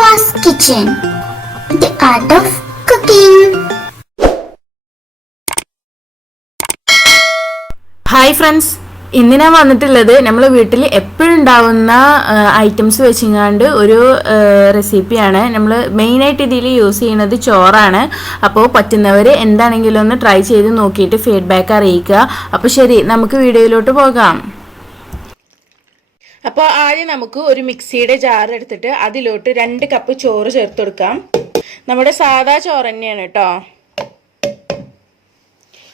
Afa's Kitchen, the art of cooking. Hi friends, ഇന്ന് ഞാൻ വന്നിട്ടുള്ളത് നമ്മൾ വീട്ടിൽ എപ്പോഴും ഉണ്ടാവുന്ന ഐറ്റംസ് വെച്ചിങ്ങാണ്ട് ഒരു റെസിപ്പിയാണ്. നമ്മൾ മെയിനായിട്ട് ഇതിൽ യൂസ് ചെയ്യുന്നത് ചോറാണ്. അപ്പോൾ പറ്റുന്നവർ എന്താണെങ്കിലും ഒന്ന് ട്രൈ ചെയ്ത് നോക്കിയിട്ട് ഫീഡ്ബാക്ക് അറിയിക്കുക. അപ്പോൾ ശരി, നമുക്ക് വീഡിയോയിലോട്ട് പോകാം. അപ്പോൾ ആദ്യം നമുക്ക് ഒരു മിക്സിയുടെ ജാർ എടുത്തിട്ട് അതിലോട്ട് 2 കപ്പ് ചോറ് ചേർത്ത് കൊടുക്കാം. നമ്മുടെ സാധാ ചോറ് തന്നെയാണ് കേട്ടോ.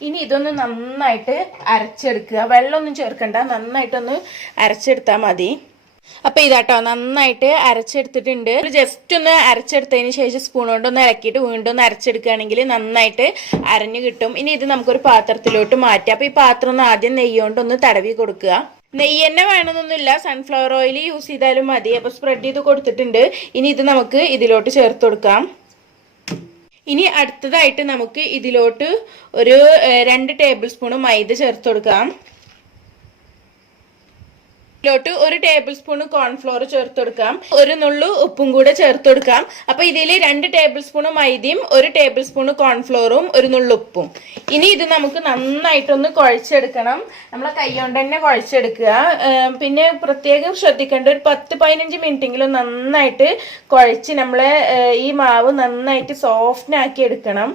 ഇനി ഇതൊന്ന് നന്നായിട്ട് അരച്ചെടുക്കുക. വെള്ളമൊന്നും ചേർക്കണ്ട, നന്നായിട്ടൊന്ന് അരച്ചെടുത്താൽ മതി. അപ്പം ഇതാട്ടോ നന്നായിട്ട് അരച്ചെടുത്തിട്ടുണ്ട്. ജസ്റ്റ് ഒന്ന് അരച്ചെടുത്തതിന് ശേഷം സ്പൂൺ കൊണ്ടൊന്ന് ഇളക്കിയിട്ട് വീണ്ടും ഒന്ന് അരച്ചെടുക്കുകയാണെങ്കിൽ നന്നായിട്ട് അരഞ്ഞു കിട്ടും. ഇനി ഇത് നമുക്കൊരു പാത്രത്തിലോട്ട് മാറ്റാം. അപ്പം ഈ പാത്രം ഒന്ന് ആദ്യം നെയ്യ് കൊണ്ടൊന്ന് തടവി കൊടുക്കുക. നെയ്യ് തന്നെ വേണമെന്നൊന്നുമില്ല, സൺഫ്ലവർ ഓയിൽ യൂസ് ചെയ്താലും മതി. അപ്പോൾ സ്പ്രെഡ് ചെയ്ത് കൊടുത്തിട്ടുണ്ട്. ഇനി ഇത് നമുക്ക് ഇതിലോട്ട് ചേർത്ത് കൊടുക്കാം. ഇനി അടുത്തതായിട്ട് നമുക്ക് ഇതിലോട്ട് ഒരു 2 ടേബിൾ സ്പൂൺ മൈദ ചേർത്ത് കൊടുക്കാം. ഇതിലോട്ട് 1 ടേബിൾ സ്പൂൺ കോൺഫ്ലോർ ചേർത്ത് കൊടുക്കാം. ഒരു നുള്ളു ഉപ്പും കൂടെ ചേർത്ത് കൊടുക്കാം. അപ്പൊ ഇതിൽ 2 ടേബിൾ സ്പൂൺ മൈദയും 1 ടേബിൾ സ്പൂൺ കോൺഫ്ലോറും ഒരു നുള്ളു ഉപ്പും. ഇനി ഇത് നമുക്ക് നന്നായിട്ടൊന്ന് കുഴച്ചെടുക്കണം. നമ്മളെ കൈ കൊണ്ട് തന്നെ കുഴച്ചെടുക്കുക. പിന്നെ പ്രത്യേകം ശ്രദ്ധിക്കേണ്ട, ഒരു 10-15 മിനിറ്റെങ്കിലും നന്നായിട്ട് കുഴച്ച് നമ്മളെ ഈ മാവ് നന്നായിട്ട് സോഫ്റ്റ് എടുക്കണം.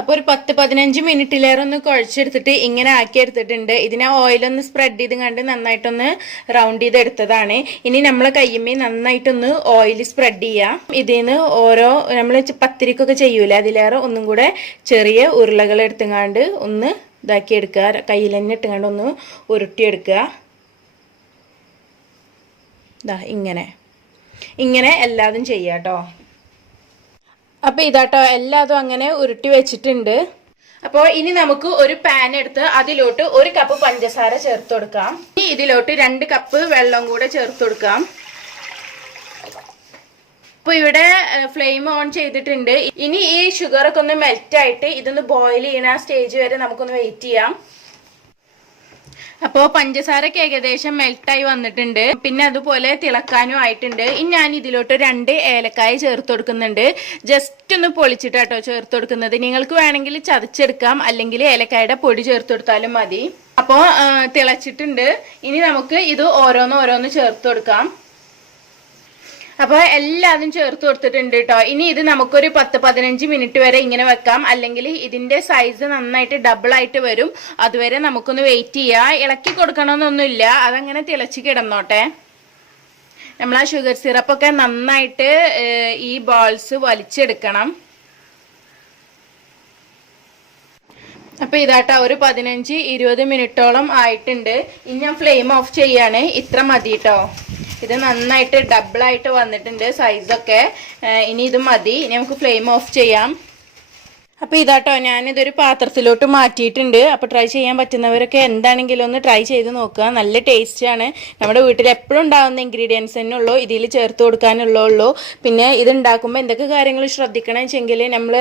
അപ്പോൾ ഒരു 10-15 മിനിറ്റിലേറെ ഒന്ന് കുഴച്ചെടുത്തിട്ട് ഇങ്ങനെ ആക്കി എടുത്തിട്ടുണ്ട്. ഇതിനെ ഓയിലൊന്ന് സ്പ്രെഡ് ചെയ്ത് കണ്ട് നന്നായിട്ടൊന്ന് റൗണ്ട് ചെയ്തെടുത്തതാണ്. ഇനി നമ്മളെ കയ്യുമ്മേ നന്നായിട്ടൊന്ന് ഓയിൽ സ്പ്രെഡ് ചെയ്യാം. ഇതിന്ന് ഓരോ നമ്മൾ പത്തിരിക്കൊക്കെ ചെയ്യൂലേ, അതിലേറെ ഒന്നും കൂടെ ചെറിയ ഉരുളകൾ എടുത്തുങ്ങാണ്ട് ഒന്ന് ഇതാക്കി എടുക്കുക. കയ്യിൽ തന്നെ ഇട്ടുകൊണ്ട് ഒന്ന് ഉരുട്ടിയെടുക്കുക. ഇങ്ങനെ എല്ലാതും ചെയ്യാം കേട്ടോ. അപ്പോൾ ഇതാട്ടോ എല്ലാതും അങ്ങനെ ഉരുട്ടി വെച്ചിട്ടുണ്ട്. അപ്പോൾ ഇനി നമുക്ക് ഒരു പാൻ എടുത്ത് അതിലോട്ട് 1 കപ്പ് പഞ്ചസാര ചേർത്ത് കൊടുക്കാം. ഇനി ഇതിലോട്ട് 2 കപ്പ് വെള്ളം കൂടെ ചേർത്ത് കൊടുക്കാം. അപ്പോൾ ഇവിടെ ഫ്ലെയിം ഓൺ ചെയ്തിട്ടുണ്ട്. ഇനി ഈ ഷുഗറൊക്കെ ഒന്ന് മെൽറ്റായിട്ട് ഇതൊന്ന് ബോയിൽ ചെയ്യണ സ്റ്റേജ് വരെ നമുക്കൊന്ന് വെയിറ്റ് ചെയ്യാം. അപ്പോൾ പഞ്ചസാരക്ക് ഏകദേശം മെൽട്ടായി വന്നിട്ടുണ്ട്. പിന്നെ അതുപോലെ തിളക്കാനും ആയിട്ടുണ്ട്. ഇനി ഞാൻ ഇതിലോട്ട് 2 ഏലക്കായ ചേർത്ത് കൊടുക്കുന്നുണ്ട്. ജസ്റ്റ് ഒന്ന് പൊളിച്ചിട്ടാട്ടോ ചേർത്ത് കൊടുക്കുന്നത്. നിങ്ങൾക്ക് വേണമെങ്കിൽ ചതച്ചെടുക്കാം, അല്ലെങ്കിൽ ഏലക്കായുടെ പൊടി ചേർത്ത് കൊടുത്താലും മതി. അപ്പോൾ തിളച്ചിട്ടുണ്ട്. ഇനി നമുക്ക് ഇത് ഓരോന്ന് ചേർത്ത് കൊടുക്കാം. അപ്പോൾ എല്ലാതും ചേർത്ത് കൊടുത്തിട്ടുണ്ട് കേട്ടോ. ഇനി ഇത് നമുക്കൊരു 10-15 മിനിറ്റ് വരെ ഇങ്ങനെ വെക്കാം, അല്ലെങ്കിൽ ഇതിന്റെ സൈസ് നന്നായിട്ട് ഡബിൾ ആയിട്ട് വരും. അതുവരെ നമുക്കൊന്ന് വെയിറ്റ് ചെയ്യാം. ഇളക്കി കൊടുക്കണമെന്നൊന്നുമില്ല, അതങ്ങനെ തിളച്ച് കിടന്നോട്ടെ. നമ്മൾ ആ ഷുഗർ സിറപ്പൊക്കെ നന്നായിട്ട് ഈ ബോൾസ് വലിച്ചെടുക്കണം. അപ്പൊ ഇതാട്ടോ ഒരു 15-20 മിനിറ്റോളം ആയിട്ടുണ്ട്. ഇനി ഞാൻ ഫ്ലെയിം ഓഫ് ചെയ്യാണ്. ഇത്ര മതി കേട്ടോ. ഇത് നന്നായിട്ട് ഡബിളായിട്ട് വന്നിട്ടുണ്ട് സൈസൊക്കെ. ഇനി ഇത് മതി. ഇനി നമുക്ക് ഫ്ലെയിം ഓഫ് ചെയ്യാം. അപ്പോൾ ഇതാട്ടോ ഞാനിതൊരു പാത്രത്തിലോട്ട് മാറ്റിയിട്ടുണ്ട്. അപ്പോൾ ട്രൈ ചെയ്യാൻ പറ്റുന്നവരൊക്കെ എന്താണെങ്കിലും ഒന്ന് ട്രൈ ചെയ്ത് നോക്കുക. നല്ല ടേസ്റ്റാണ്. നമ്മുടെ വീട്ടിൽ എപ്പോഴും ഉണ്ടാകുന്ന ഇൻഗ്രീഡിയൻസ് തന്നെ ഉള്ളൂ ഇതിൽ ചേർത്ത് കൊടുക്കാനുള്ളൂ. പിന്നെ ഇത് ഉണ്ടാക്കുമ്പോൾ എന്തൊക്കെ കാര്യങ്ങൾ ശ്രദ്ധിക്കണം വെച്ചെങ്കിൽ, നമ്മൾ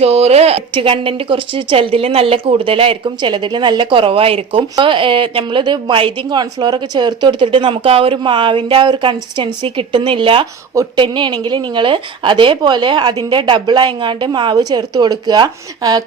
ചോറ് ഫാറ്റ് കണ്ടന്റ് കുറച്ച് ചിലതിൽ നല്ല കൂടുതലായിരിക്കും, ചിലതിൽ നല്ല കുറവായിരിക്കും. അപ്പോൾ നമ്മളിത് മൈദയും കോൺഫ്ലോറൊക്കെ ചേർത്ത് കൊടുത്തിട്ട് നമുക്ക് ആ ഒരു മാവിൻ്റെ ആ ഒരു കൺസിസ്റ്റൻസി കിട്ടുന്നില്ല. ഒട്ടുതന്നെയാണെങ്കിൽ നിങ്ങൾ അതേപോലെ അതിൻ്റെ ഡബിൾ ആയങ്ങാണ്ട് മാവ് ചേർത്ത് കൊടുക്കുക.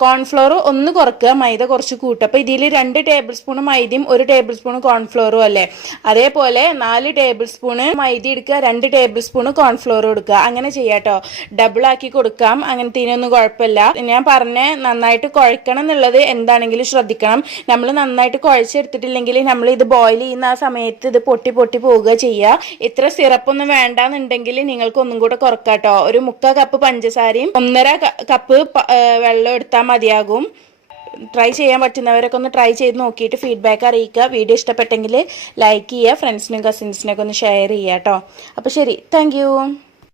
കോൺഫ്ലോർ ഒന്ന് കുറക്കുക, മൈദ കുറച്ച് കൂട്ടുക. അപ്പോൾ ഇതിൽ 2 ടേബിൾ സ്പൂൺ മൈദയും 1 ടേബിൾ സ്പൂൺ കോൺഫ്ലോറും അല്ലേ. അതേപോലെ 4 ടേബിൾ സ്പൂൺ മൈദ എടുക്കുക, 2 ടേബിൾ സ്പൂൺ കോൺഫ്ലോർ കൊടുക്കുക. അങ്ങനെ ചെയ്യാട്ടോ. ഡബിൾ ആക്കി കൊടുക്കാം, അങ്ങനത്തേനൊന്നും കുഴപ്പമില്ല. ഞാൻ പറഞ്ഞ നന്നായിട്ട് കുഴക്കണം എന്നുള്ളത് എന്താണെങ്കിലും ശ്രദ്ധിക്കണം. നമ്മൾ നന്നായിട്ട് കുഴച്ചെടുത്തിട്ടില്ലെങ്കിൽ നമ്മൾ ഇത് ബോയിൽ ചെയ്യുന്ന ആ സമയത്ത് ഇത് പൊട്ടി പോവുക ചെയ്യുക. ഇത്ര സിറപ്പൊന്നും വേണ്ടാന്നുണ്ടെങ്കിൽ നിങ്ങൾക്ക് ഒന്നും കൂടെ കുറക്കാട്ടോ. ഒരു 3/4 കപ്പ് പഞ്ചസാരയും 1.5 കപ്പ് വെള്ളം എടുത്താൽ മതിയാകും. ട്രൈ ചെയ്യാൻ പറ്റുന്നവരൊക്കെ ഒന്ന് ട്രൈ ചെയ്ത് നോക്കിയിട്ട് ഫീഡ്ബാക്ക് അറിയിക്കുക. വീഡിയോ ഇഷ്ടപ്പെട്ടെങ്കിൽ ലൈക്ക് ചെയ്യുക, ഫ്രണ്ട്സിനും കസിൻസിനൊക്കെ ഒന്ന് ഷെയർ ചെയ്യുക കേട്ടോ. അപ്പോൾ ശരി, താങ്ക്